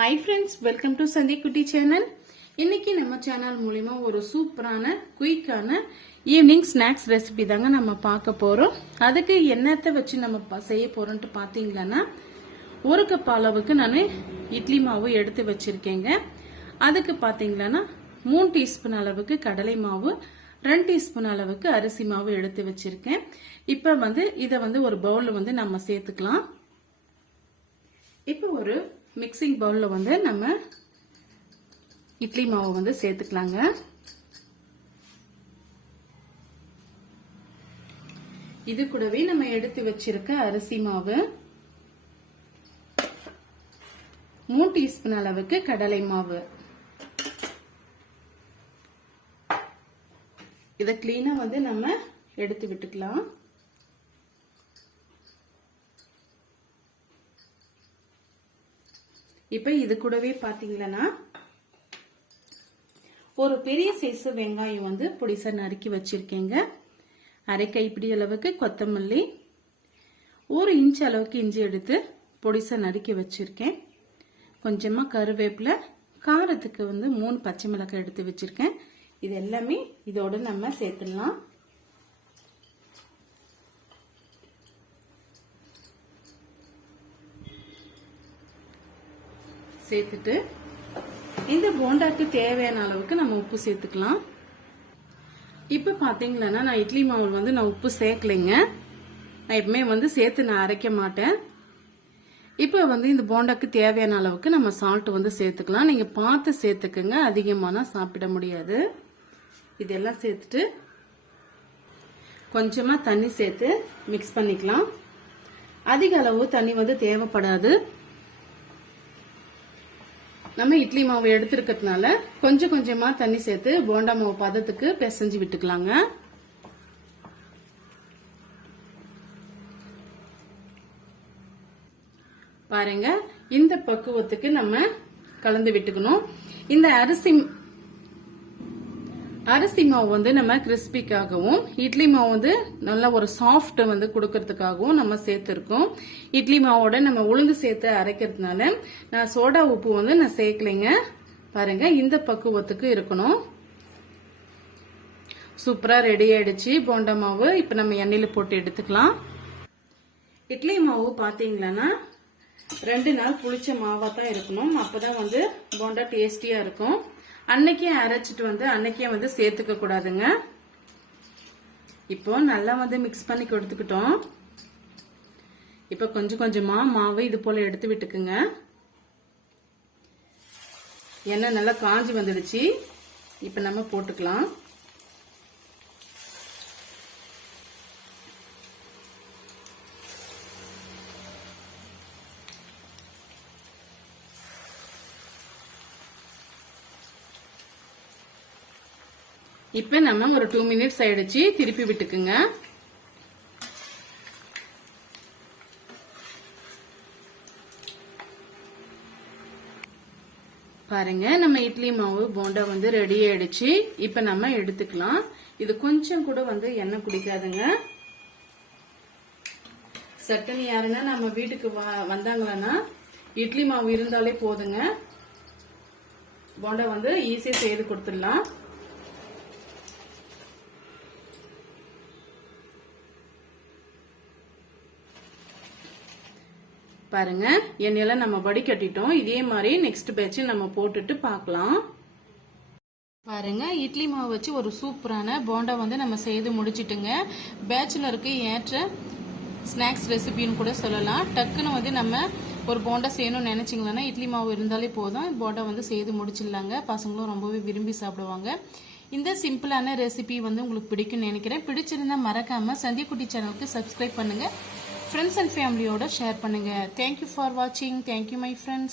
Hi friends, welcome to Sandhi Kutti channel. இன்னைக்கு நம்ம channel மூலமா ஒரு சூப்பரான குயிக்கான ஈவினிங் ஸ்நாக்ஸ் ரெசிபி தாங்க நம்ம பார்க்க போறோம். அதுக்கு என்னத்தை வச்சு நம்ம செய்ய போறோம்னு பாத்தீங்கன்னா, 1 கப் அளவுக்கு நான் இட்லி மாவு எடுத்து வச்சிருக்கேங்க. அதுக்கு பாத்தீங்கன்னா 3 டீஸ்பூன் அளவுக்கு கடலை மாவு, 2 டீஸ்பூன் அளவுக்கு அரிசி மாவு எடுத்து வச்சிருக்கேன். இப்ப இத ஒரு பவுல்ல நம்ம சேர்த்துக்கலாம். இப்போ ஒரு மிக்சிங் பவுல்ல நம்ம இட்லி மாவு சேர்த்துக்கலாங்க. இது கூடவே நம்ம எடுத்து வச்சிருக்க அரிசி மாவு, 3 டீஸ்பூன் அளவுக்கு கடலை மாவு, இத கிளீனா நம்ம எடுத்து விட்டுக்கலாம். இப்ப இது கூடவே பாத்தீங்கன்னா ஒரு பெரிய சைஸ் வெங்காயம் பொடிசா நறுக்கி வச்சிருக்கேங்க. 1/2 கைப்பிடி அளவுக்கு கொத்தமல்லி, 1 இன்ச் அளவுக்கு இஞ்சி எடுத்து பொடிசா நறுக்கி வச்சிருக்கேன். கொஞ்சமா கருவேப்பிலை, காரத்துக்கு 3 பச்சை மிளகாய் எடுத்து வச்சிருக்கேன். இது எல்லாமே இதோட நம்ம சேர்த்துடலாம். சேர்த்துட்டு இந்த போண்டாக்கு தேவையான அளவுக்கு நம்ம உப்பு சேர்த்துக்கலாம். இப்ப பாத்தீங்கன்னா நான் இட்லி மாவுல நான் உப்பு சேர்க்கலைங்க. நான் எப்பவுமே சேர்த்து நான் அரைக்க மாட்டேன். இப்ப இந்த போண்டாக்கு தேவையான அளவுக்கு நம்ம சால்ட் சேர்த்துக்கலாம். நீங்க பார்த்து சேர்த்துக்கங்க, அதிகமான சாப்பிட முடியாது. இதெல்லாம் சேர்த்துட்டு கொஞ்சமா தண்ணி சேர்த்து மிக்ஸ் பண்ணிக்கலாம். அதிக அளவு தண்ணி தேவைப்படாது. நம்ம இட்லி மாவு எடுத்திருக்கிறதுனால கொஞ்சம் கொஞ்சமா தண்ணி சேர்த்து போண்டா மாவு பதத்துக்கு பிசைஞ்சு விட்டுக்கலாங்க. பாருங்க, இந்த பக்குவத்துக்கு நம்ம கலந்து விட்டுக்கணும். இந்த அரிசி மாவு நம்ம கிறிஸ்பிக்காகவும், இட்லி மாவு நல்ல ஒரு சாஃப்ட் கொடுக்கறதுக்காகவும் நம்ம சேர்த்திருக்கோம். இட்லி மாவோட நம்ம உளுந்து சேர்த்து அரைக்கிறதுனால நான் சோடா உப்பு நான் சேர்க்கலைங்க. பாருங்க, இந்த பக்குவத்துக்கு இருக்கணும். சூப்பரா ரெடி ஆயிடுச்சு போண்டா மாவு. இப்ப நம்ம எண்ணெயில போட்டு எடுத்துக்கலாம். இட்லி மாவு பாத்தீங்கன்னா 2 நாள் புளிச்ச மாவா தான் இருக்கணும். அப்பதான் போண்டா டேஸ்டியா இருக்கும். அன்னைக்கே அரைச்சிட்டு அன்னைக்கே சேர்த்துக்க கூடாதுங்க. இப்போ நல்லா மிக்ஸ் பண்ணி கொடுத்துக்கிட்டோம். இப்ப கொஞ்சம் கொஞ்சமா மாவு இது போல எடுத்து விட்டுக்குங்க. எண்ணெய் நல்லா காஞ்சி வந்துடுச்சு. இப்ப நம்ம போட்டுக்கலாம். இப்ப நம்ம ஒரு 2 மினிட்ஸ் ஆயிடுச்சு, திருப்பி விட்டுக்குங்க. பாருங்க, நம்ம இட்லி மாவு போண்டா ரெடி ஆயிடுச்சு. இப்ப நம்ம எடுத்துக்கலாம். இது கொஞ்சம் கூட எண்ணெய் குடிக்காதுங்க. சட்டனி யாருன்னா நம்ம வீட்டுக்கு வந்தாங்கன்னா இட்லி மாவு இருந்தாலே போதுங்க. போண்டா ஈஸியா செய்து கொடுத்துடலாம். பாருங்க, எண்ணெயெல்லாம் நம்ம வடிகட்டிட்டோம். இதே மாதிரி நெக்ஸ்ட் பேட்ச் நம்ம போட்டுட்டு பார்க்கலாம். பாருங்க, இட்லி மாவு வச்சு ஒரு சூப்பரான போண்டா நம்ம செய்து முடிச்சிட்டுங்க. பேச்சுலருக்கு ஏற்ற ஸ்நாக்ஸ் ரெசிபின்னு கூட சொல்லலாம். டக்குன்னு நம்ம ஒரு போண்டா செய்யணும்னு நினைச்சிங்களா, இட்லி மாவு இருந்தாலே போதும், போண்டா செய்து முடிச்சிடலாங்க. பசங்களும் ரொம்பவே விரும்பி சாப்பிடுவாங்க. இந்த சிம்பிளான ரெசிபி உங்களுக்கு பிடிக்கும்னு நினைக்கிறேன். பிடிச்சிருந்தா மறக்காம சந்தியா குட்டி சேனலுக்கு சப்ஸ்கிரைப் பண்ணுங்க. Friends and family ஓட ஷேர் பண்ணுங்க. Thank you for watching. Thank you my friends.